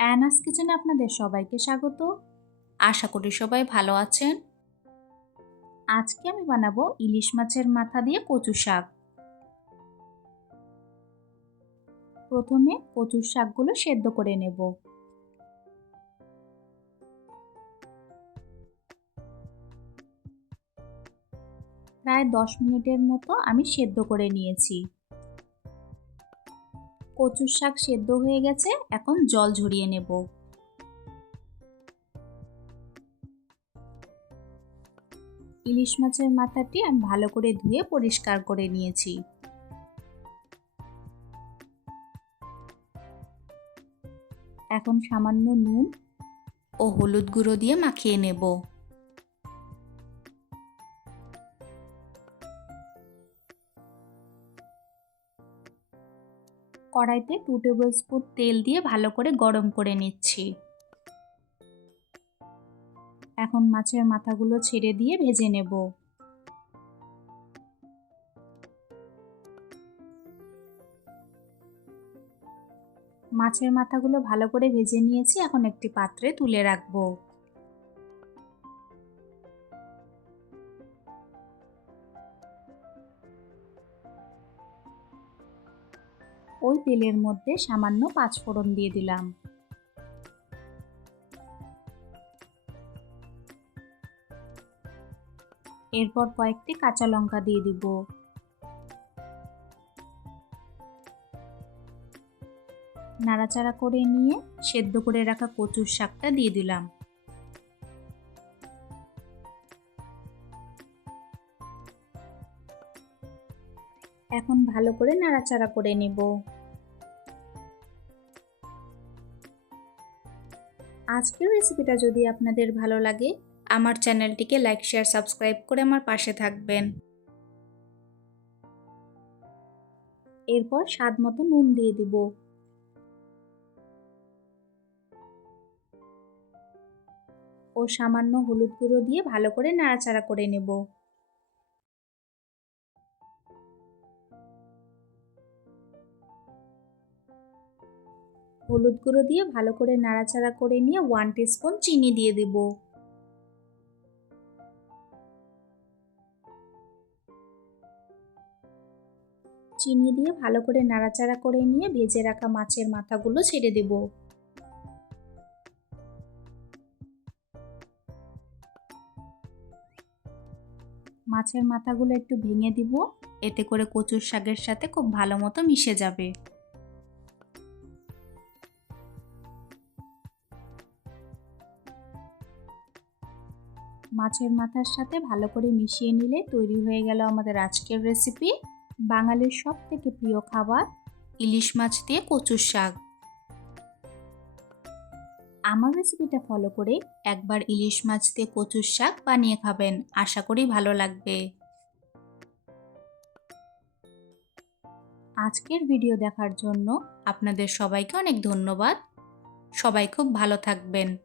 অ্যানাস কিচেনে আপনাদের সবাইকে স্বাগত। আশা করি সবাই ভালো আছেন। আজকে আমি বানাবো ইলিশ মাছের মাথা দিয়ে কচু শাক। প্রথমে কচুর শাকগুলো সেদ্ধ করে নেব। প্রায় দশ মিনিটের মতো আমি সেদ্ধ করে নিয়েছি। কচুর শাক সেদ্ধ হয়ে গেছে, এখন জল ঝরিয়ে নেব। ইলিশ মাছের মাথাটি আমি ভালো করে ধুয়ে পরিষ্কার করে নিয়েছি। এখন সামান্য নুন ও হলুদ গুঁড়ো দিয়ে মাখিয়ে নেব। কড়াইতে টু টেবিল স্পুন তেল দিয়ে ভালো করে গরম করে নিচ্ছি। এখন মাছের মাথাগুলো ছেড়ে দিয়ে ভেজে নেব। মাছের মাথাগুলো ভালো করে ভেজে নিয়েছি, এখন একটি পাত্রে তুলে রাখব। ওই তেলের মধ্যে সামান্য পাঁচফোড়ন দিয়ে দিলাম। এরপর কয়েকটি কাঁচা লঙ্কা দিয়ে দিব। নাড়াচাড়া করে নিয়ে সেদ্ধ করে রাখা কচুর শাকটা দিয়ে দিলাম। এখন ভালো করে নাড়াচাড়া করে নেব। আজকের রেসিপিটা যদি আপনাদের ভালো লাগে, আমার চ্যানেলটিকে লাইক, শেয়ার, সাবস্ক্রাইব করে আমার পাশে থাকবেন। এরপর স্বাদ মতো নুন দিয়ে দিব। ও সামান্য হলুদ গুঁড়ো দিয়ে ভালো করে নাড়াচাড়া করে নেব। হলুদ গুঁড়ো দিয়ে ভালো করে নাড়াচাড়া করে নিয়ে ওয়ান টিস্পুন চিনি দিয়ে দেব। চিনি দিয়ে ভালো করে নাড়াচাড়া করে নিয়ে ভেজে রাখা মাছের মাথাগুলো ছেড়ে দেব। মাছের মাথাগুলো একটু ভেঙে দিব, এতে করে কচুর শাকের সাথে খুব ভালো মতো মিশে যাবে। মাছের মাথার সাথে ভালো করে মিশিয়ে নিলে তৈরি হয়ে গেল আমাদের আজকের রেসিপি বাঙালির সব থেকে প্রিয় খাবার ইলিশ মাছ দিয়ে কচুর শাক। আমার রেসিপিটা ফলো করে একবার ইলিশ মাছ দিয়ে কচুর শাক বানিয়ে খাবেন। আশা করি ভালো লাগবে। আজকের ভিডিও দেখার জন্য আপনাদের সবাইকে অনেক ধন্যবাদ। সবাই খুব ভালো থাকবেন।